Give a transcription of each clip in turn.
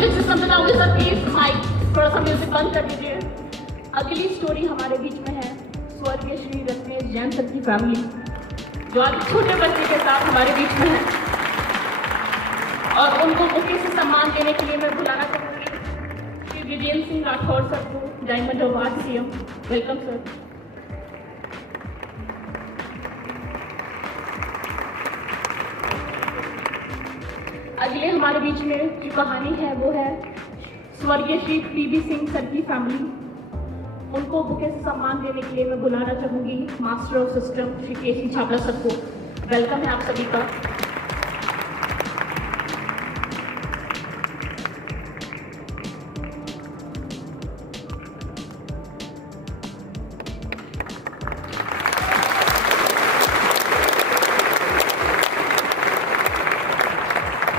Music system चलाओगे sir please? Mic थोड़ा सा म्यूजिक बंद कर दीजिए। अगली स्टोरी हमारे बीच में है स्वर्गीय श्री रत्नेश जैन सर की फैमिली, जो आज छोटे बच्चे के साथ हमारे बीच में है, और उनको बुके से सम्मान देने के लिए मैं बुलाना चाहूंगी श्री विजेंद्र सिंह राठौर सर को, diamond award CM. Welcome sir. अगले हमारे बीच में जो कहानी है वो है स्वर्गीय श्री पीबी सिंह सर की फैमिली। उनको बुके से सम्मान देने के लिए मैं बुलाना चाहूंगी master of system Shri KC Chhabra sir को। वेलकम है आप सभी का।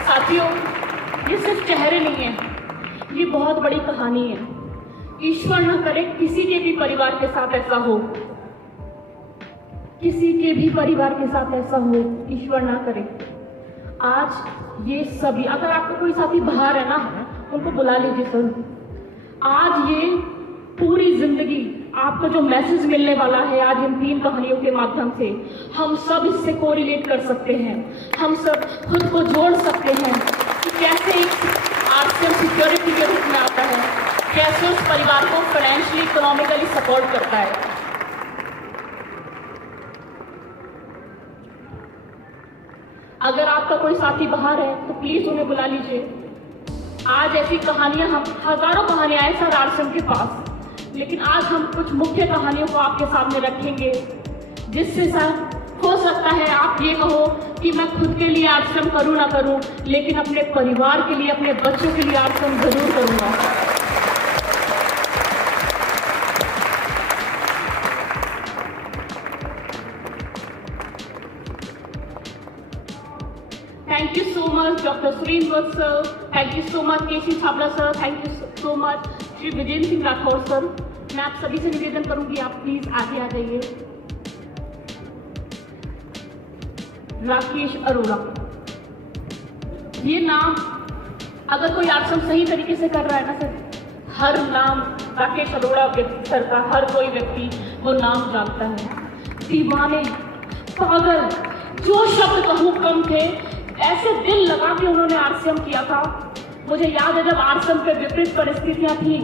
साथियों, ये सिर्फ चेहरे नहीं है, ये बहुत बड़ी कहानी है। ईश्वर न करे किसी के भी परिवार के साथ ऐसा हो, किसी के भी परिवार के साथ ऐसा हो, ईश्वर ना करे। आज ये सभी, अगर आपको कोई साथी बाहर है ना, उनको बुला लीजिए सर। आज ये पूरी जिंदगी आपको जो मैसेज मिलने वाला है आज इन 3 कहानियों के माध्यम से, हम सब इससे कोरिलेट कर सकते हैं। हम सब खुद को जोड़ सकते हैं कि कैसे एक आरसीएम सिक्योरिटी के रूप में आता है, कैसे उस परिवार को फाइनेंशियली इकोनॉमिकली सपोर्ट करता है। अगर आपका कोई साथी बाहर है तो प्लीज उन्हें बुला लीजिए। आज ऐसी कहानियां, हम हजारों कहानियां हैं सर आरसीएम के पास, लेकिन आज हम कुछ मुख्य कहानियों को आपके सामने रखेंगे, जिससे सर हो सकता है आप ये कहो कि मैं खुद के लिए आरसीएम करूं ना करूं, लेकिन अपने परिवार के लिए, अपने बच्चों के लिए आरसीएम जरूर करूंगा। Thank you so much doctor Surendra sir, thank you so much KC Chhabra sir, thank you so much Shri Vijendra Singh Rathore sir. मैं आप सभी से निवेदन करूंगी आप प्लीज आगे आ जाइए। राकेश अरोड़ा, ये नाम अगर कोई आरसीएम सही तरीके से कर रहा है ना सर, हर नाम राकेश अरोड़ा सर का हर कोई व्यक्ति वो नाम जानता है। दीवाने, पागल, जो शब्द कहूँ कम थे, ऐसे दिल लगा के उन्होंने आरसीएम किया था। मुझे याद है जब आरसीएम पे विपरीत परिस्थितियां थी,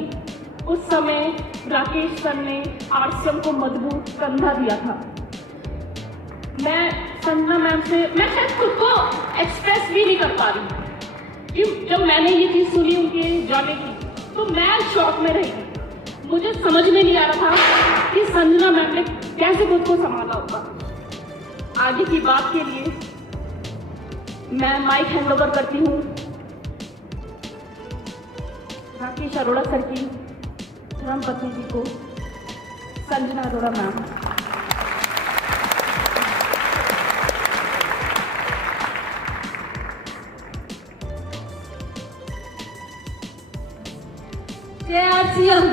उस समय राकेश सर ने आरसीएम को मजबूत कंधा दिया था। मैं संजना मैम से, मैं शायद खुद को एक्सप्रेस भी नहीं कर पा रही कि जब मैंने ये चीज सुनी उनके जाने की, तो मैं शॉक में रही। मुझे समझ में नहीं आ रहा था कि संजना मैम ने कैसे खुद को संभाला होगा। आगे की बात के लिए मैं माइक हैंड ओवर करती हूँ राकेश अरोड़ा सर की धर्मपत्नी जी को, संजना अरोड़ा मैम। जय आरसीएम।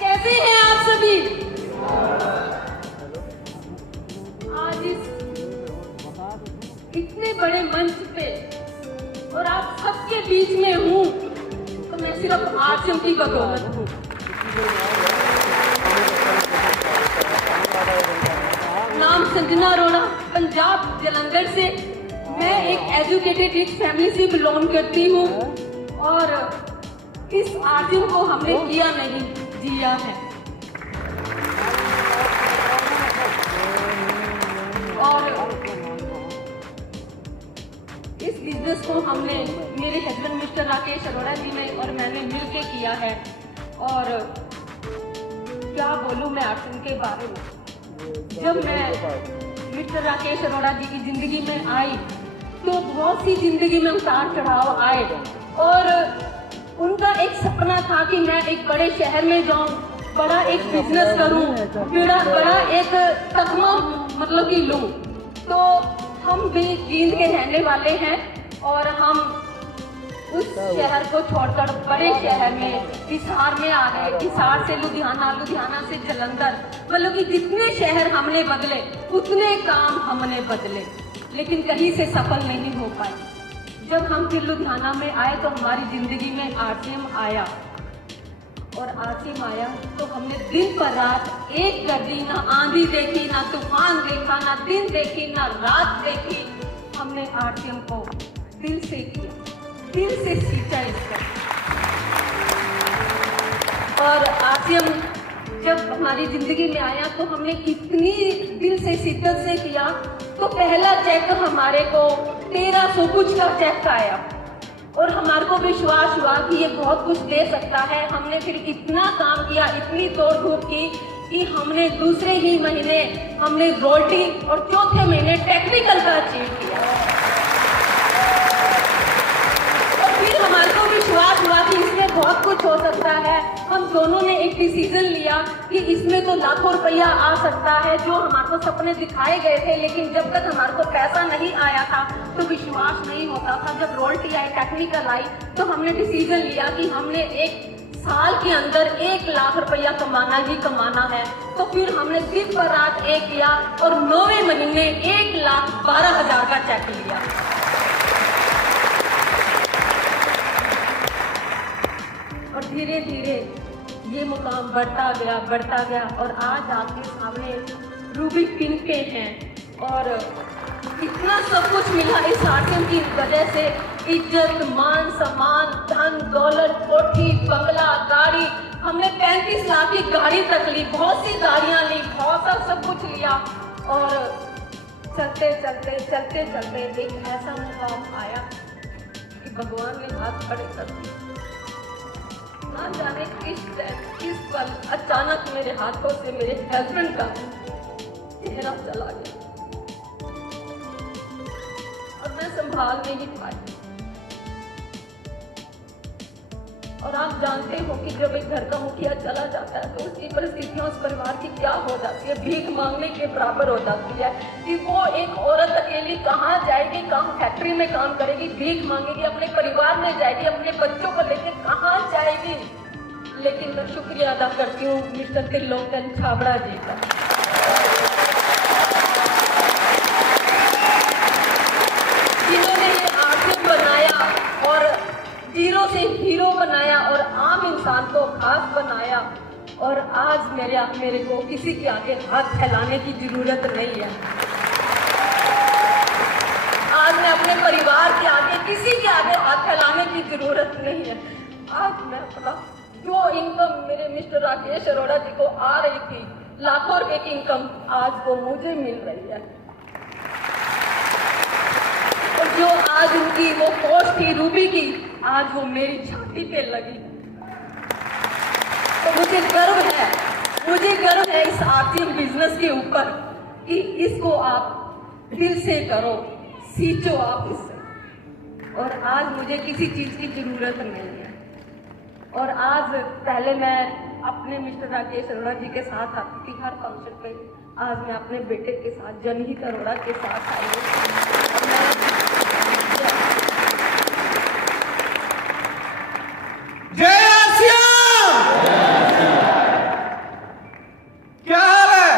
कैसे हैं आप सभी? आज इस इतने बड़े मंच पे और आप सबके बीच में हूँ, तो मैं सिर्फ आरसीएम की बदौलत हूँ। नाम संजना अरोड़ा, पंजाब जलंधर से। मैं एक एजुकेटेड रिच फैमिली से बिलोंग करती हूँ और इस आरसीएम को हमने किया नहीं, जिया है। और इस बिजनेस को हमने, मेरे हस्बैंड मिस्टर राकेश अरोड़ा जी ने और मैंने मिलके किया है। और क्या बोलूं मैं आरसीएम के बारे में। जब मैं मिस्टर राकेश अरोड़ा जी की जिंदगी में आई तो बहुत सी जिंदगी में उतार चढ़ाव आए और उनका एक सपना था कि मैं एक बड़े शहर में जाऊं, बड़ा एक बिजनेस करूं, बड़ा एक तकमा मतलब कि लूं। तो हम भी जींद के रहने वाले हैं और हम उस शहर को छोड़कर बड़े शहर में हिसार में आ गए, हिसार से लुधियाना, लुधियाना से जलंधर, मतलब कि जितने शहर हमने बदले उतने काम हमने बदले, लेकिन कहीं से सफल नहीं हो पाए। जब हम फिर लुधियाना में आए तो हमारी जिंदगी में आरसीएम आया, और आरसीएम आया तो हमने दिन पर रात एक कर दी, ना आंधी देखी, ना तूफान देखा, ना दिन देखी, ना रात देखी। हमने आरसीएम को दिल से किया, दिल से सींचा इसको। और आरसीएम जब हमारी जिंदगी में आया तो हमने इतनी दिल से शिद्दत से किया, तो पहला चेक हमारे को 1300 कुछ का चेक आया, और हमारे को विश्वास हुआ कि ये बहुत कुछ दे सकता है। हमने फिर इतना काम किया, इतनी तोड़ धूप की कि हमने दूसरे ही महीने हमने रॉयल्टी और चौथे महीने टेक्निकल का अचीव किया। और फिर हमारे को विश्वास हुआ कि इसमें बहुत कुछ हो सकता है। हम दोनों ने एक डिसीजन लिया कि इसमें तो लाखों रुपया आ सकता है, जो हमारे को सपने दिखाए गए थे, लेकिन जब तक हमारे को पैसा नहीं आया था तो विश्वास नहीं होता था। जब रॉयल्टी आई, टेक्निकल आई, तो हमने डिसीजन लिया कि हमने एक साल के अंदर 1 लाख रुपया कमाना ही कमाना है। तो फिर हमने दिन पर रात एक किया और 9वें महीने 1,12,000 का चेक लिया। और धीरे धीरे ये मुकाम बढ़ता गया और आज आपके सामने रूबी पिन पे हैं। और इतना सब कुछ मिला इस आरसीएम की वजह से, इज्जत, मान, सम्मान, धन, दौलत, कोठी, बंगला, गाड़ी। हमने 35 लाख की गाड़ी तक ली, बहुत सी गाड़ियां ली, बहुत सा सब कुछ लिया। और चलते चलते एक ऐसा मुकाम आया कि भगवान ने हाथ खड़े कर दिए। ना जाने किस पल अचानक मेरे हाथों से मेरे हस्बैंड का चेहरा चला गया और मैं संभाल नहीं पाई। और आप जानते हो कि जब एक घर का मुखिया चला जाता है तो उसकी परिस्थितियां उस परिवार की क्या हो जाती है, भीख मांगने के बराबर हो जाती है कि वो एक औरत अकेली कहाँ जाएगी, कहाँ फैक्ट्री में काम करेगी, भीख मांगेगी, अपने परिवार में जाएगी, अपने बच्चों को लेकर कहाँ जाएगी। लेकिन मैं शुक्रिया अदा करती हूँ मिस्टर त्रिलोकन छाबड़ा जी का, जिन्होंने ये आरसीएम बनाया और जीरो से हीरो बनाया और आम इंसान को खास बनाया। और आज मेरे को किसी के आगे हाथ फैलाने की जरूरत नहीं है। आज मैं अपने परिवार के आगे किसी के आगे हाथ फैलाने की जरूरत नहीं है। आज मैं अपना जो इनकम मेरे मिस्टर राकेश अरोड़ा जी को आ रही थी, लाखों रुपए की इनकम, आज वो मुझे मिल रही है। और जो आज उनकी वो पोस्ट थी रूबी की, आज वो मेरी छाती पे लगी। तो मुझे गर्व है इस आरसीएम बिजनेस के ऊपर कि इसको आप दिल से करो, सींचो आप इससे। और आज मुझे किसी चीज की जरूरत नहीं है। और आज पहले मैं अपने मिस्टर राकेश अरोड़ा जी के साथ आती थी हर फंक्शन पे, आज मैं अपने बेटे के साथ, जनहित अरोड़ा के साथ आई हूँ। जय आरसीएम! क्या हाल है?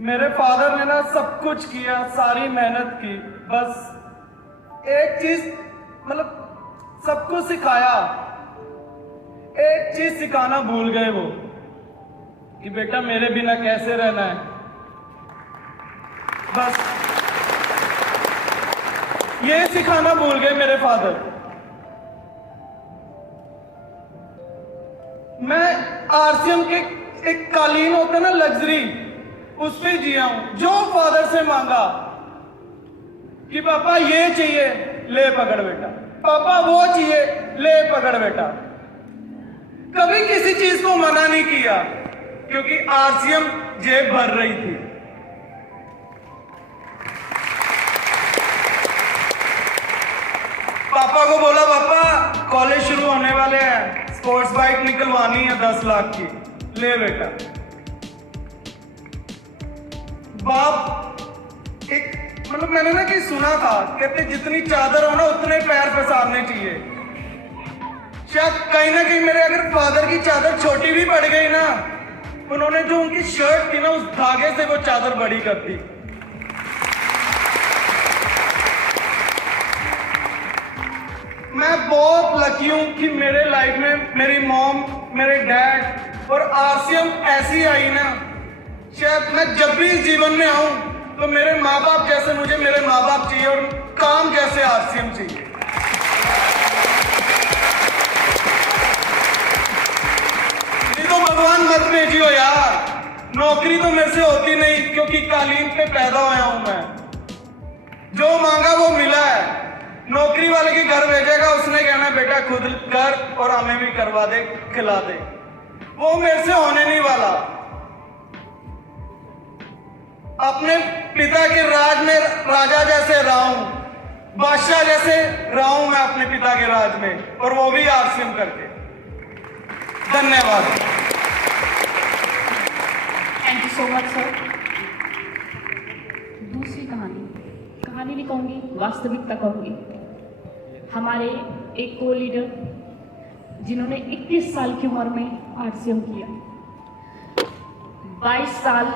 मेरे फादर ने ना सब कुछ किया, सारी मेहनत की, बस एक चीज मतलब सब कुछ सिखाया, एक चीज सिखाना भूल गए वो कि बेटा मेरे बिना कैसे रहना है। बस ये सिखाना भूल गए मेरे फादर। मैं आरसीएम के एक कालीन होता है ना, लग्जरी, उस पे जिया हूं। जो फादर से मांगा कि पापा ये चाहिए, ले पकड़ बेटा, पापा वो चाहिए, ले पकड़ बेटा। कभी किसी चीज को मना नहीं किया क्योंकि आरसीएम जेब भर रही थी। पापा को बोला पापा कॉलेज शुरू होने वाले हैं, स्पोर्ट्स बाइक निकलवानी है 10 लाख की, ले बेटा। बाप एक मतलब मैंने ना कि सुना था, कहते जितनी चादर हो ना उतने पैर पसारने चाहिए। शायद कहीं ना कहीं मेरे अगर फादर की चादर छोटी भी पड़ गई ना, उन्होंने जो उनकी शर्ट थी ना उस धागे से वो चादर बड़ी कर दी। मैं बहुत लकी हूं कि मेरे लाइफ में मेरी मॉम, मेरे डैड और आरसीएम ऐसी आई ना, शायद मैं जब भी इस जीवन में आऊं तो मेरे माँ बाप जैसे मुझे मेरे माँ बाप चाहिए और काम जैसे आरसीएम चाहिए। नहीं तो भगवान मत भेजियो यार, नौकरी तो मेरे से होती नहीं क्योंकि कालीन पे पैदा हुआ हूं मैं। जो मांगा वो मिला है। नौकरी वाले के घर भेजेगा, उसने कहना बेटा खुद कर और हमें भी करवा दे, खिला दे। वो मेरे से होने नहीं वाला। अपने पिता के राज में राजा जैसे रहा हूं, बादशाह जैसे रहा हूं मैं अपने पिता के राज में, और वो भी आरसीएम करके। धन्यवाद। Thank you so much sir. दूसरी कहानी नहीं कहूंगी, वास्तविकता कहूंगी। हमारे एक को लीडर जिन्होंने 21 साल की उम्र में आरसीएम किया, 22 साल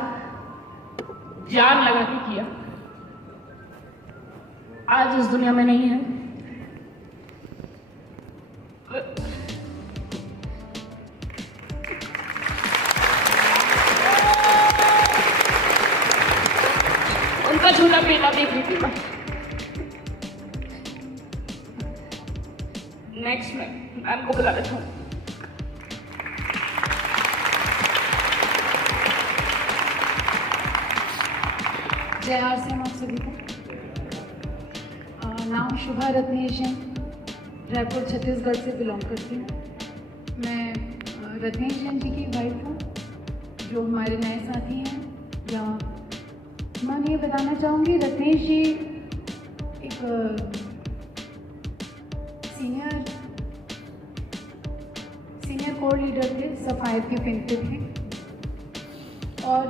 जान लगा के किया, आज इस दुनिया में नहीं है। उनका छोटा बेटा देख रही थी मैं। नेक्स्ट मैम को बुला लेता हूँ। जय आरसीएम आप सभी को। नाम शुभा रत्नेश है, रायपुर छत्तीसगढ़ से बिलोंग करती हूँ। मैं रत्नेश जैन जी की वाइफ हूँ, जो हमारे नए साथी हैं। या मैं ये बताना चाहूँगी, रत्नेश जी एक सीनियर कोर लीडर थे, सफायत के पिंक पे थे। और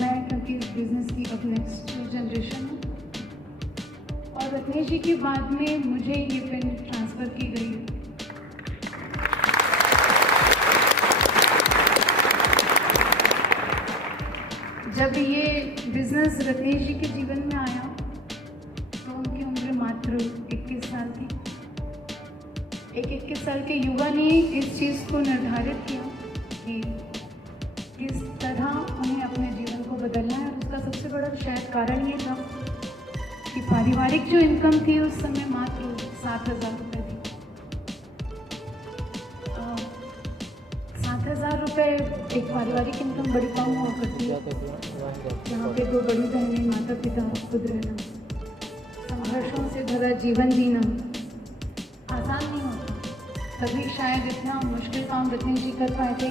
मैं क्योंकि इस बिज़नेस की अब नेक्स्ट जनरेशन हूँ, और रत्नेश जी के बाद में मुझे ये पिन ट्रांसफ़र की गई है। जब ये बिज़नेस रत्नेश जी के जीवन में आया तो उनकी उम्र मात्र 21 साल थी। एक 21 साल के युवा ने इस चीज़ को निर्धारित किया कि किस तरह उन्हें अपने जीवन को बदलना है। और उसका सबसे बड़ा शायद कारण ये था कि पारिवारिक जो इनकम थी उस समय मात्र 7,000 रुपये थी। 7,000 रुपये एक पारिवारिक इनकम बड़ी कम हुआ करती है, जहाँ पे दो बड़ी बहनें, माता पिता, खुद रहना, संघर्षों से भरा जीवन जीना आसान नहीं होता। तभी शायद इतना मुश्किल काम रत्नेश जी कर पाए थे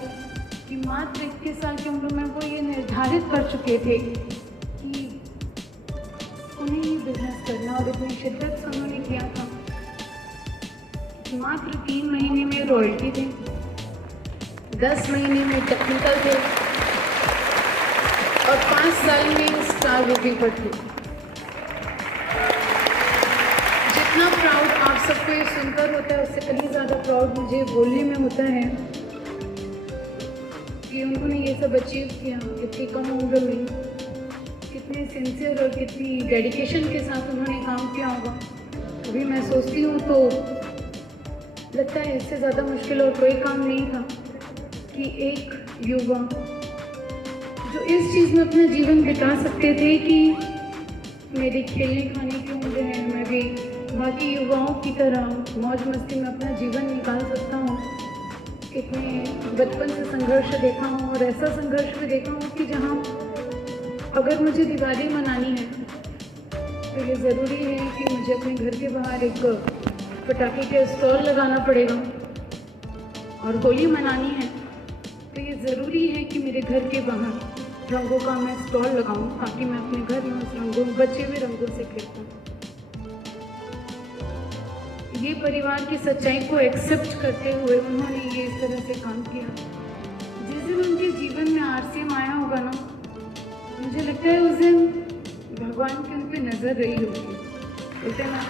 कि मात्र 21 साल की उम्र में वो ये निर्धारित कर चुके थे कि उन्हें ये बिजनेस करना, और इतनी शिद्दत से उन्होंने किया था कि मात्र 3 महीने में रॉयल्टी थे, 10 महीने में टेक्निकल थे, और 5 साल में स्टार रेटिंग पर थे। जितना प्राउड आप सबको ये सुनकर होता है, उससे कहीं ज़्यादा प्राउड मुझे बोलने में होता है कि उन्होंने ये सब अचीव किया इतनी कम उम्र में। कितने सिंसियर और कितनी डेडिकेशन के साथ उन्होंने काम किया होगा। अभी मैं सोचती हूँ तो लगता है इससे ज़्यादा मुश्किल और कोई काम नहीं था कि एक युवा जो इस चीज़ में अपना जीवन बिता सकते थे कि मेरी खेलने खाने की उम्र है, मैं भी बाकी युवाओं की तरह मौज मस्ती में अपना जीवन निकाल सकता हूँ। इतने बचपन से संघर्ष देखा हूँ, और ऐसा संघर्ष भी देखा हूँ कि जहाँ अगर मुझे दिवाली मनानी है तो ये ज़रूरी है कि मुझे अपने घर के बाहर एक पटाखे के स्टॉल लगाना पड़ेगा, और होली मनानी है तो ये ज़रूरी है कि मेरे घर के बाहर रंगों का मैं स्टॉल लगाऊं, ताकि मैं अपने घर में उस रंगों, बचे हुए रंगों से खेलूं। ये परिवार की सच्चाई को एक्सेप्ट करते हुए उन्होंने ये इस तरह से काम किया। जिस दिन उनके जीवन में आरसीएम आया होगा ना, मुझे लगता है उस दिन भगवान की उन पर नजर गुजर रही होगी, बोलते ना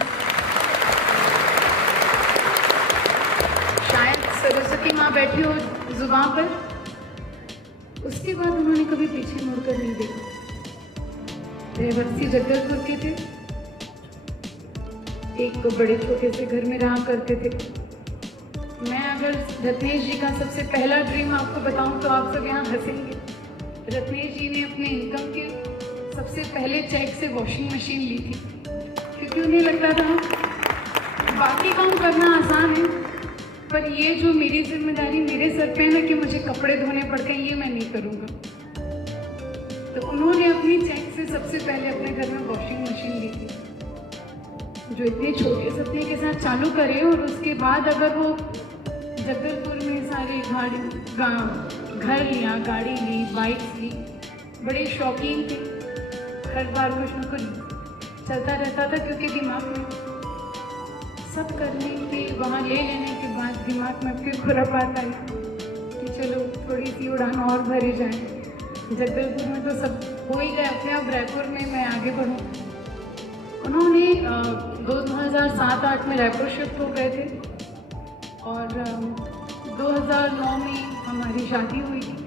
शायद सरस्वती माँ बैठी हो जुबान पर, उसके बाद उन्होंने कभी पीछे मुड़कर नहीं देखा। रहवासी जगदलपुर के थे, एक बड़े छोटे से घर में रहा करते थे। मैं अगर रत्नेश जी का सबसे पहला ड्रीम आपको बताऊं तो आप सब यहाँ हंसेंगे। रत्नेश जी ने अपने इनकम के सबसे पहले चेक से वॉशिंग मशीन ली थी, क्योंकि उन्हें लगता था बाकी काम करना आसान है, पर ये जो मेरी जिम्मेदारी मेरे सर पे है ना कि मुझे कपड़े धोने पड़ते हैं, ये मैं नहीं करूँगा। तो उन्होंने अपनी चेक से सबसे पहले अपने घर में वॉशिंग मशीन ली थी, जो इतने छोटे सपने के साथ चालू करे। और उसके बाद अगर वो जगदलपुर में सारे घर लिया, गाड़ी ली, बाइक ली, बड़े शौकीन थे। हर बार कुछ न कुछ चलता रहता था, क्योंकि दिमाग में सब करने के वहाँ ले लेने के बाद दिमाग में फिर खुरापात आई कि चलो थोड़ी सी उड़ान और भरी जाए। जगदलपुर में तो सब हो ही गए, अपने आप रायपुर में मैं आगे बढ़ूँ। उन्होंने 2007-8 में रायपुर शिफ्ट हो गए थे और 2009 में हमारी शादी हुई थी।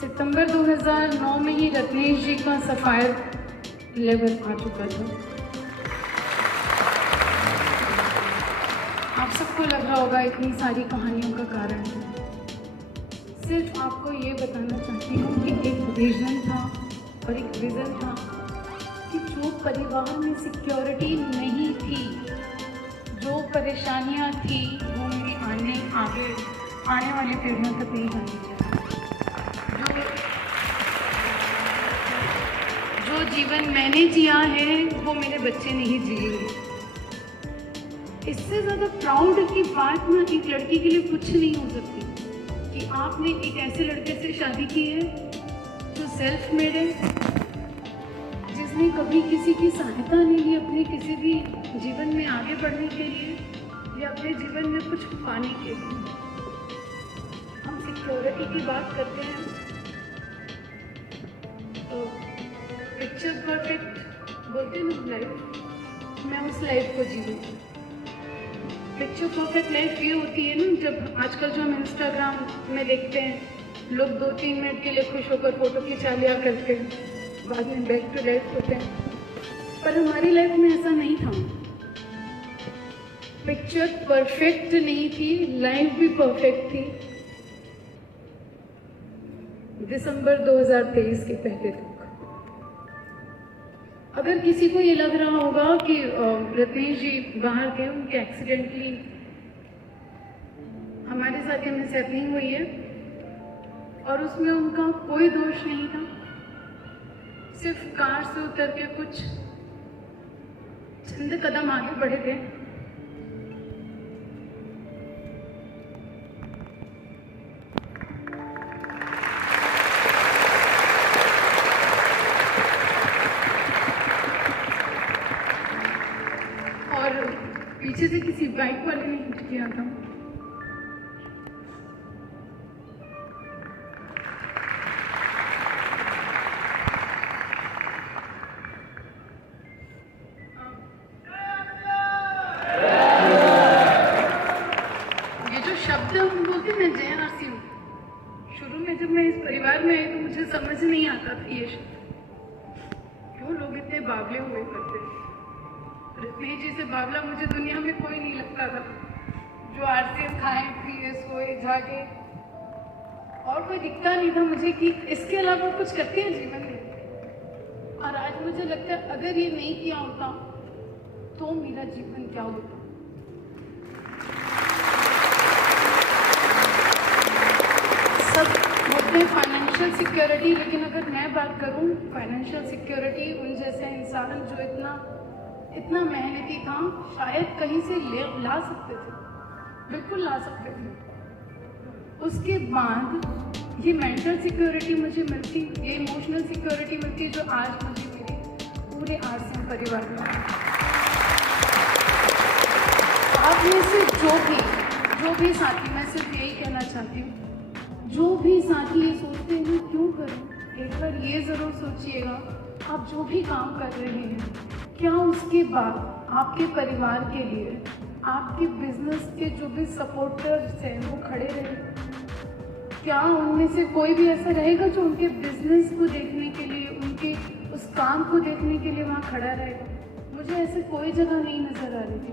सितंबर 2009 में ही रत्नेश जी का सफायर लेवल आ चुका था। आप सबको लग रहा होगा इतनी सारी कहानियों का कारण है। सिर्फ आपको ये बताना चाहती हूँ कि एक विजन था और एक विज़न था कि जो परिवार में सिक्योरिटी नहीं थी, जो परेशानियाँ थी, वो मेरी आने वाली पीढ़ियों तक नहीं जानी चाहिए। जो जीवन मैंने जिया है वो मेरे बच्चे नहीं जिएंगे। इससे ज़्यादा प्राउड की बात ना एक लड़की के लिए कुछ नहीं हो सकती कि आपने एक ऐसे लड़के से शादी की है जो सेल्फ मेड है, जिसने कभी किसी की सहायता नहीं ली अपने किसी भी जीवन में आगे बढ़ने के लिए या अपने जीवन में कुछ पाने के लिए। हम सिक्योरिटी की बात करते हैं तो पिक्चर परफेक्ट बोलते हैं ना लाइफ, मैं उस लाइफ को जी लूँ। पिक्चर परफेक्ट लाइफ ये होती है ना, जब आजकल जो हम इंस्टाग्राम में देखते हैं लोग 2-3 मिनट के लिए खुश होकर फोटो खिंचा लिया करते हैं, बाद में बैक टू लाइफ होते हैं। पर हमारी लाइफ में ऐसा नहीं था। पिक्चर परफेक्ट नहीं थी, लाइफ भी परफेक्ट थी दिसंबर 2023 के पहले तक। अगर किसी को ये लग रहा होगा कि रत्नेश जी बाहर थे, उनके एक्सीडेंटली हमारे साथ ये मिसहैपनिंग हुई है और उसमें उनका कोई दोष नहीं था, सिर्फ कार से उतर के कुछ चंद कदम आगे बढ़े थे। पीछे से किसी बाइक वाले ने हिट किया था। ये जो शब्द हम बोलते हैं ना, जय आरसी, शुरू में जब मैं इस परिवार में आई तो मुझे समझ नहीं आता था ये शब्द क्यों लोग इतने बावले हुए करते हैं। रत्नेश जी से बावला मुझे दुनिया में कोई नहीं लगता था, जो आरसीएम खाए पिए सोए जागे और कोई दिखता नहीं था मुझे कि इसके अलावा कुछ करते हैं जीवन में। और आज मुझे लगता है अगर ये नहीं किया होता तो मेरा जीवन क्या होता। सब बोलते हैं फाइनेंशियल सिक्योरिटी, लेकिन अगर मैं बात करूं फाइनेंशियल सिक्योरिटी उन जैसे इंसान जो इतना मेहनती था शायद कहीं से ला सकते थे, बिल्कुल ला सकते थे। उसके बाद ये मेंटल सिक्योरिटी मुझे मिलती, ये इमोशनल सिक्योरिटी मिलती जो आज मुझे मेरे पूरे आरसीएम परिवार में। आप में से जो भी साथी, मैं सिर्फ यही कहना चाहती हूँ, जो भी साथी ये सोचते हैं क्यों करूँ, एक बार ये ज़रूर सोचिएगा, आप जो भी काम कर रहे हैं, क्या उसके बाद आपके परिवार के लिए, आपके बिजनेस के जो भी सपोर्टर्स हैं वो खड़े रहे? क्या उनमें से कोई भी ऐसा रहेगा जो उनके बिजनेस को देखने के लिए, उनके उस काम को देखने के लिए वहाँ खड़ा रहेगा? मुझे ऐसे कोई जगह नहीं नज़र आ रही थी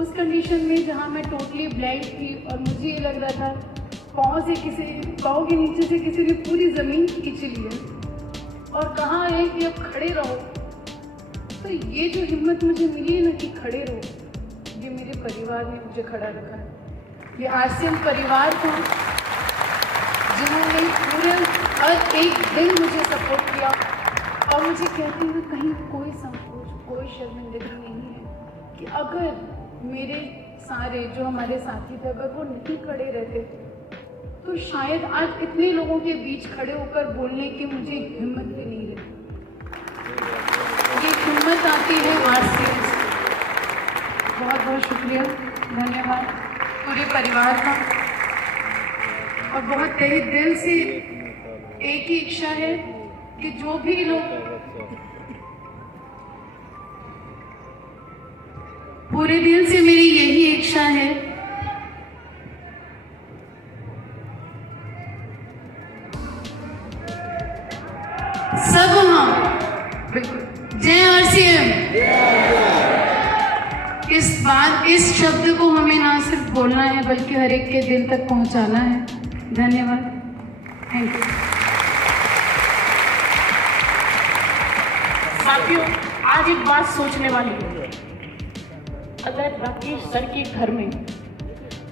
उस कंडीशन में जहाँ मैं टोटली ब्लाइंड थी और मुझे ये लग रहा था पाँव के नीचे से किसी ने पूरी ज़मीन खींच ली है और कहा है कि अब खड़े रहो। तो ये जो हिम्मत मुझे मिली है ना कि खड़े रहो, ये मेरे परिवार ने मुझे खड़ा रखा है। ये आरसीएम परिवार था जिन्होंने पूरे हर एक दिन मुझे सपोर्ट किया और मुझे कहते हुए कहीं कोई संकोच, कोई शर्मिंदगी नहीं है कि अगर मेरे सारे जो हमारे साथी थे अगर वो नहीं खड़े रहते तो शायद आज इतने लोगों के बीच खड़े होकर बोलने की मुझे हिम्मत भी नहीं रहती। ये हिम्मत आती है आरसीएम से। बहुत बहुत शुक्रिया, धन्यवाद पूरे परिवार का। और बहुत तहे दिल से एक ही इच्छा है कि जो भी लोग पूरे दिल से मेरी यही इच्छा है सब हाँ बिल्कुल जय आरसीएम। इस शब्द को हमें ना सिर्फ बोलना है बल्कि हर एक के दिल तक पहुंचाना है। धन्यवाद, थैंक यू। साथियों, आज एक बात सोचने वाली है। अगर राकेश सर के घर में,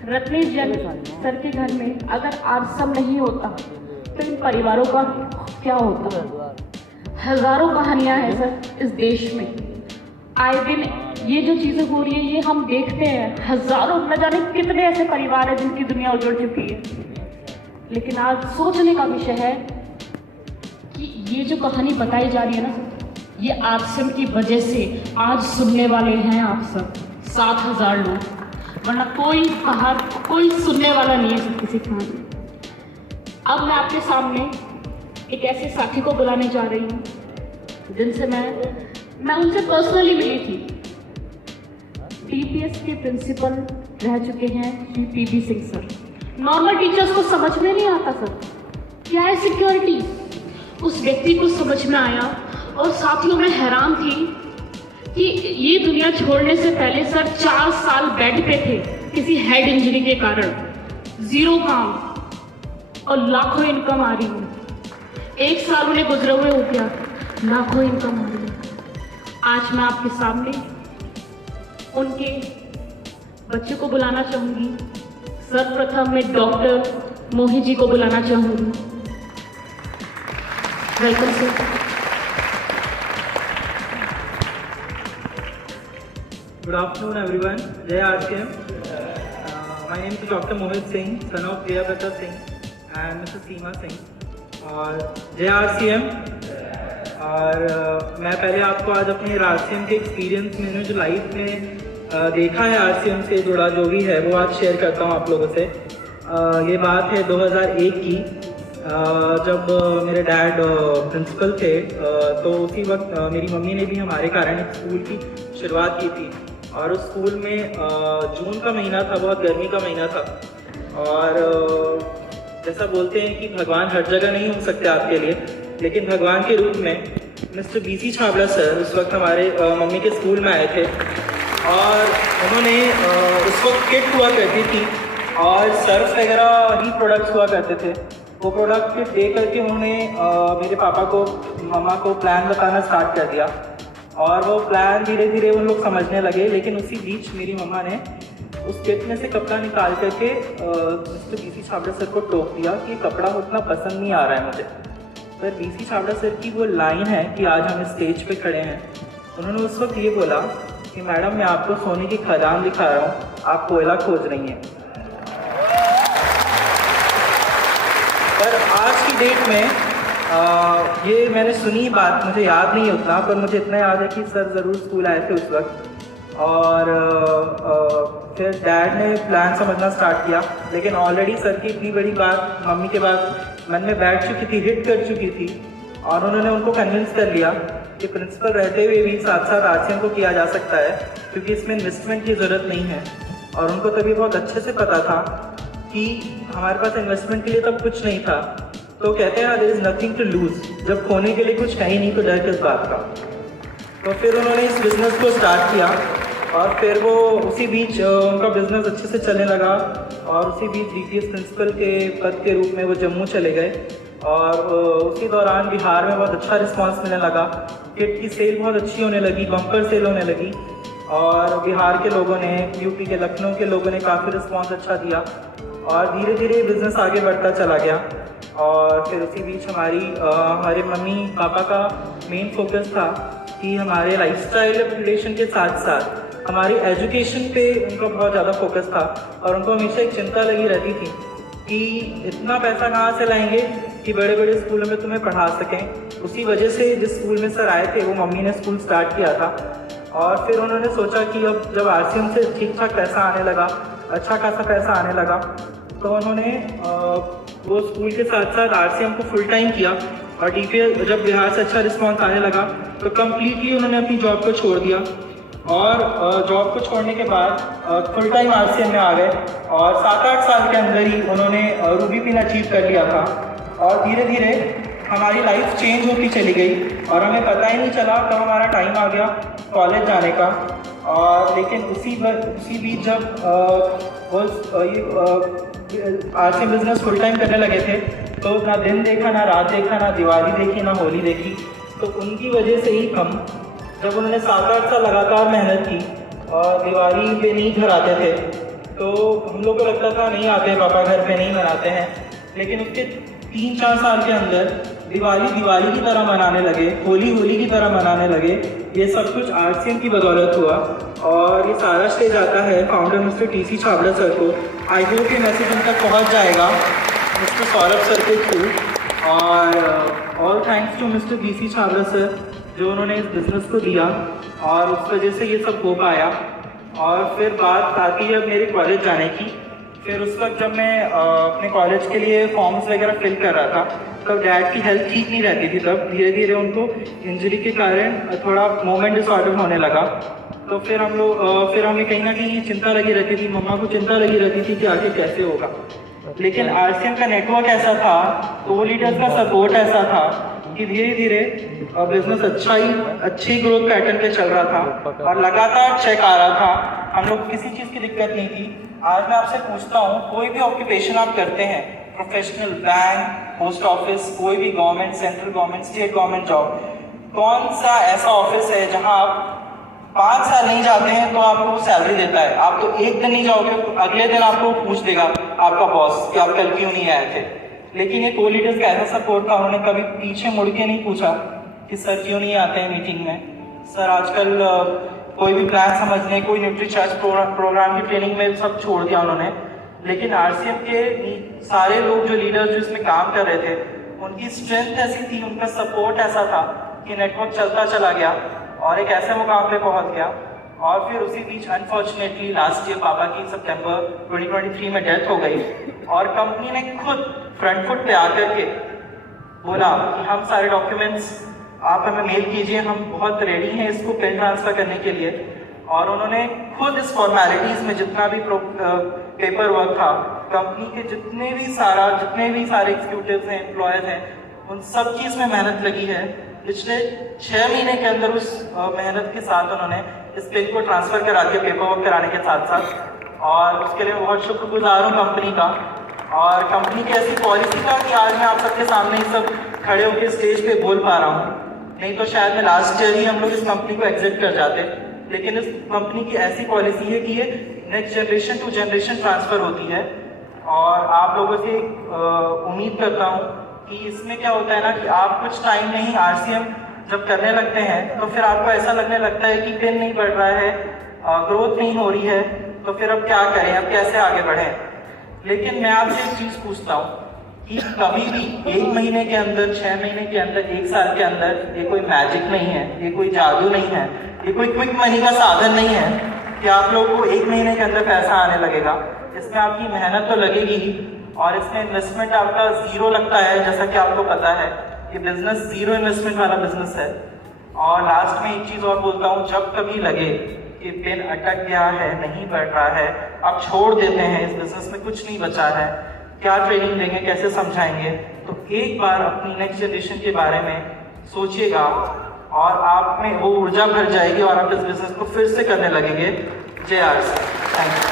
रत्नेश जैन सर के घर में अगर आरसम नहीं होता तो इन परिवारों का क्या होता? हजारों कहानियां हैं सर इस देश में। आए दिन ये जो चीजें हो रही है ये हम देखते हैं। हजारों, न जाने कितने ऐसे परिवार हैं जिनकी दुनिया उजड़ चुकी है। लेकिन आज सोचने का विषय है कि ये जो कहानी बताई जा रही है ना, ये आरसीएम की वजह से आज सुनने वाले हैं आप सब 7,000 लोग, वरना कोई सुनने वाला नहीं है सब किसी कहानी। अब मैं आपके सामने एक ऐसे साथी को बुलाने जा रही हूँ जिनसे मैं उनसे पर्सनली मिली थी। टीपीएस के प्रिंसिपल रह चुके हैं Shri PB Singh sir. Normal teachers को समझ में नहीं आता सर क्या है सिक्योरिटी। उस व्यक्ति को समझ में आया और साथियों मैं हैरान थी कि ये दुनिया छोड़ने से पहले सर 4 साल बेड पे थे किसी हेड इंजरी के कारण, 0 काम और लाखों इनकम आ रही है। 1 साल उन्हें गुजरे हुए हो गया, लाखों इनकम आ रही है। आज मैं आपके सामने उनके बच्चे को बुलाना चाहूंगी। सर्वप्रथम मैं डॉक्टर मोही जी को बुलाना चाहूंगी। Welcome sir. Good afternoon, everyone. Jai RCM. My name is Dr. Mohit Singh, son of Priya Betta Singh and Mrs. Seema Singh. और जय RCM। और मैं पहले आपको आज अपने RCM के एक्सपीरियंस मैंने जो लाइफ में देखा है RCM से जुड़ा जो भी है वो आज शेयर करता हूँ आप लोगों से। ये बात है 2001 की, जब मेरे डैड प्रिंसिपल थे। तो उसी वक्त मेरी मम्मी ने भी हमारे कारण एक स्कूल की शुरुआत की थी। और उस स्कूल में जून का महीना था, बहुत गर्मी का महीना था। और जैसा बोलते हैं कि भगवान हर जगह नहीं हो सकते आपके लिए, लेकिन भगवान के रूप में मिस्टर बीसी छाबड़ा सर उस वक्त हमारे मम्मी के स्कूल में आए थे। और उन्होंने उस वक्त किट हुआ करती थी और सर्फ वगैरह ही प्रोडक्ट्स हुआ करते थे। वो प्रोडक्ट किट दे करके उन्होंने मेरे पापा को, मम्मा को प्लान बताना स्टार्ट कर दिया। और वो प्लान धीरे धीरे उन लोग समझने लगे। लेकिन उसी बीच मेरी मम्मा ने उस किट में से कपड़ा निकाल करके मिस्टर बीसी छाबड़ा सर को टोक दिया कि कपड़ा उतना पसंद नहीं आ रहा है मुझे। पर बीसी छाबड़ा सर की वो लाइन है कि आज हम स्टेज पे खड़े हैं। उन्होंने उस वक्त ये बोला कि मैडम मैं आपको सोने की खदान दिखा रहा हूँ, आप कोयला खोज रही हैं। पर आज की डेट में ये मैंने सुनी बात, मुझे याद नहीं उतना, पर मुझे इतना याद है कि सर ज़रूर स्कूल आए थे उस वक्त। और फिर डैड ने प्लान समझना स्टार्ट किया। लेकिन ऑलरेडी सर की इतनी बड़ी बात मम्मी के बाद मन में बैठ चुकी थी, हिट कर चुकी थी, और उन्होंने उनको कन्विंस कर लिया कि प्रिंसिपल रहते हुए भी साथ साथ आरसीएम को किया जा सकता है, क्योंकि इसमें इन्वेस्टमेंट की ज़रूरत नहीं है। और उनको तभी बहुत अच्छे से पता था कि हमारे पास इन्वेस्टमेंट के लिए तब कुछ नहीं था। तो कहते हैं ना, there is nothing to lose, जब खोने के लिए कुछ है ही नहीं तो डर किस बात का। तो फिर उन्होंने इस बिज़नेस को स्टार्ट किया, और फिर वो उसी बीच उनका बिज़नेस अच्छे से चलने लगा, और उसी बीच डीटीएस प्रिंसिपल के पद के रूप में वो जम्मू चले गए। और उसी दौरान बिहार में बहुत अच्छा रिस्पांस मिलने लगा, किट की सेल बहुत अच्छी होने लगी, बम्पर सेल होने लगी, और बिहार के लोगों ने, यूपी के लखनऊ के लोगों ने काफ़ी रिस्पांस अच्छा दिया, और धीरे धीरे बिज़नेस आगे बढ़ता चला गया। और फिर उसी बीच हमारे मम्मी पापा का मेन फोकस था कि हमारे लाइफस्टाइल अपग्रेडेशन के साथ साथ हमारी एजुकेशन पे उनका बहुत ज़्यादा फोकस था, और उनको हमेशा एक चिंता लगी रहती थी कि इतना पैसा कहाँ से लाएंगे कि बड़े बड़े स्कूलों में तुम्हें पढ़ा सकें। उसी वजह से जिस स्कूल में सर आए थे, वो मम्मी ने स्कूल स्टार्ट किया था, और फिर उन्होंने सोचा कि अब जब आरसीएम से ठीक ठाक पैसा आने लगा, अच्छा खासा पैसा आने लगा, तो उन्होंने वो स्कूल के साथ साथ आरसीएम को फुल टाइम किया। और डीपीएस जब बिहार से अच्छा रिस्पॉन्स आने लगा तो कम्प्लीटली उन्होंने अपनी जॉब को छोड़ दिया, और जॉब को छोड़ने के बाद फुल टाइम आरसीएम में आ गए, और 7-8 साल के अंदर ही उन्होंने रूबी पिन अचीव कर लिया था। और धीरे धीरे हमारी लाइफ चेंज होती चली गई, और हमें पता ही नहीं चला कब हमारा टाइम आ गया कॉलेज जाने का। और लेकिन उसी बीच जब आरसीएम बिजनेस फुल टाइम करने लगे थे, तो ना दिन देखा, ना रात देखा, ना दिवाली देखी, ना होली देखी। तो उनकी वजह से ही हम, जब उन्होंने 7-8 साल लगातार मेहनत की और दिवाली पे नहीं घर आते थे, तो हम लोग को लगता था नहीं आते पापा घर पे, नहीं मनाते हैं। लेकिन उसके 3-4 साल के अंदर दिवाली की तरह मनाने लगे, होली की तरह मनाने लगे। ये सब कुछ आरसीएम की बदौलत हुआ, और ये सारा श्रेय जाता है founder mister TC Chhabra sir को। आई होप ये मैसेज उन तक पहुँच जाएगा मिस्टर सौरभ सर के थ्रू। और all thanks to mister TC Chhabra sir, जो उन्होंने इस बिज़नेस को दिया, और उस वजह से ये सब हो पाया। और फिर बात आती है मेरे कॉलेज जाने की। फिर उस वक्त जब मैं अपने कॉलेज के लिए फॉर्म्स वगैरह फिल कर रहा था, तब डैड की हेल्थ ठीक नहीं रहती थी। तब धीरे धीरे उनको इंजरी के कारण थोड़ा मूवमेंट डिसऑर्डर होने लगा। तो फिर हमें कहीं ना कहीं चिंता लगी रहती थी, मम्मा को चिंता लगी रहती थी कि आगे कैसे होगा। लेकिन आरसीएम का नेटवर्क ऐसा था, तो वो लीडर्स का सपोर्ट ऐसा था कि धीरे धीरे बिजनेस अच्छी ग्रोथ पैटर्न पे चल रहा था, और लगातार चेक आ रहा था। हम लोग किसी चीज़ की दिक्कत नहीं थी। आज मैं आपसे पूछता हूँ, कोई भी ऑक्यूपेशन आप करते हैं, प्रोफेशनल, बैंक, पोस्ट ऑफिस, कोई भी government, central government, state government job, कौन सा ऐसा ऑफिस है जहाँ आप 5 साल नहीं जाते हैं तो आपको सैलरी देता है? आप तो एक दिन नहीं जाओगे, अगले दिन आपको पूछ देगा आपका बॉस कि आप कल क्यों नहीं आए थे। लेकिन ये को लीडर्स का ऐसा सपोर्ट था, उन्होंने कभी पीछे मुड़ के नहीं पूछा कि सर क्यों नहीं आते हैं मीटिंग में। सर आजकल कोई भी प्लान समझने, कोई न्यूट्रीचार्ज प्रोग्राम की ट्रेनिंग में सब छोड़ दिया उन्होंने। लेकिन आरसीएम के सारे लोग, जो लीडर्स जो इसमें काम कर रहे थे, उनकी स्ट्रेंथ ऐसी थी, उनका सपोर्ट ऐसा था कि नेटवर्क चलता चला गया और एक ऐसे मुकाम पे पहुंच गया। और फिर उसी बीच अनफॉर्चुनेटली लास्ट ईयर पापा की सितंबर 2023 में डेथ हो गई, और कंपनी ने खुद फ्रंट फुट पे आकर के बोला कि हम सारे डॉक्यूमेंट्स आप हमें मेल कीजिए, हम बहुत रेडी हैं इसको पेन ट्रांसफर करने के लिए। और उन्होंने खुद इस फॉर्मेलिटीज में जितना भी पेपर वर्क था, कंपनी के जितने भी सारे एग्जीक्यूटिव्स हैं, एम्प्लॉयज हैं, उन सब की इसमें मेहनत लगी है। पिछले 6 महीने के अंदर उस मेहनत के साथ उन्होंने इस पेन को ट्रांसफर करा दिया, पेपर वर्क कराने के साथ साथ। और उसके लिए बहुत शुक्रगुजार हूँ कंपनी का। और कंपनी की ऐसी पॉलिसी था कि आज मैं आप सबके सामने ही सब खड़े होकर स्टेज पे बोल पा रहा हूँ, नहीं तो शायद मैं लास्ट ईयर ही हम लोग इस कंपनी को एग्जिट कर जाते। लेकिन इस कंपनी की ऐसी पॉलिसी है कि ये next generation to generation transfer होती है। और आप लोगों से उम्मीद करता हूँ कि इसमें क्या होता है ना कि आप कुछ टाइम में ही आरसीएम जब करने लगते हैं तो फिर आपको ऐसा लगने लगता है कि पेन नहीं बढ़ रहा है, ग्रोथ नहीं हो रही है, तो फिर अब क्या करें, अब कैसे आगे बढ़ें। लेकिन मैं आपसे एक चीज़ पूछता हूँ कि कभी भी 1 महीने के अंदर, 6 महीने के अंदर, 1 साल के अंदर ये कोई मैजिक नहीं है, ये कोई जादू नहीं है, ये कोई क्विक मनी का साधन नहीं है कि आप लोगों को 1 महीने के अंदर पैसा आने लगेगा। इसमें आपकी मेहनत तो लगेगी ही, और इसमें इन्वेस्टमेंट आपका जीरो लगता है, जैसा कि आपको पता है कि बिजनेस जीरो इन्वेस्टमेंट वाला बिजनेस है। और लास्ट में एक चीज और बोलता हूँ, जब कभी लगे कि पेन अटक गया है, नहीं बढ़ रहा है, आप छोड़ देते हैं, इस बिजनेस में कुछ नहीं बचा है, क्या ट्रेनिंग देंगे, कैसे समझाएंगे, तो एक बार अपनी नेक्स्ट जनरेशन के बारे में सोचिएगा और आप में वो ऊर्जा भर जाएगी और आप इस बिजनेस को फिर से करने लगेंगे। जय आरसी। Thank you.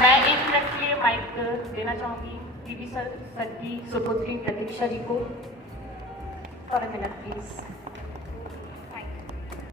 मैं 1 मिनट के लिए माइक देना चाहूंगी पीवी सर की सुपुत्री प्रतीक्षा जी को। For a minute please.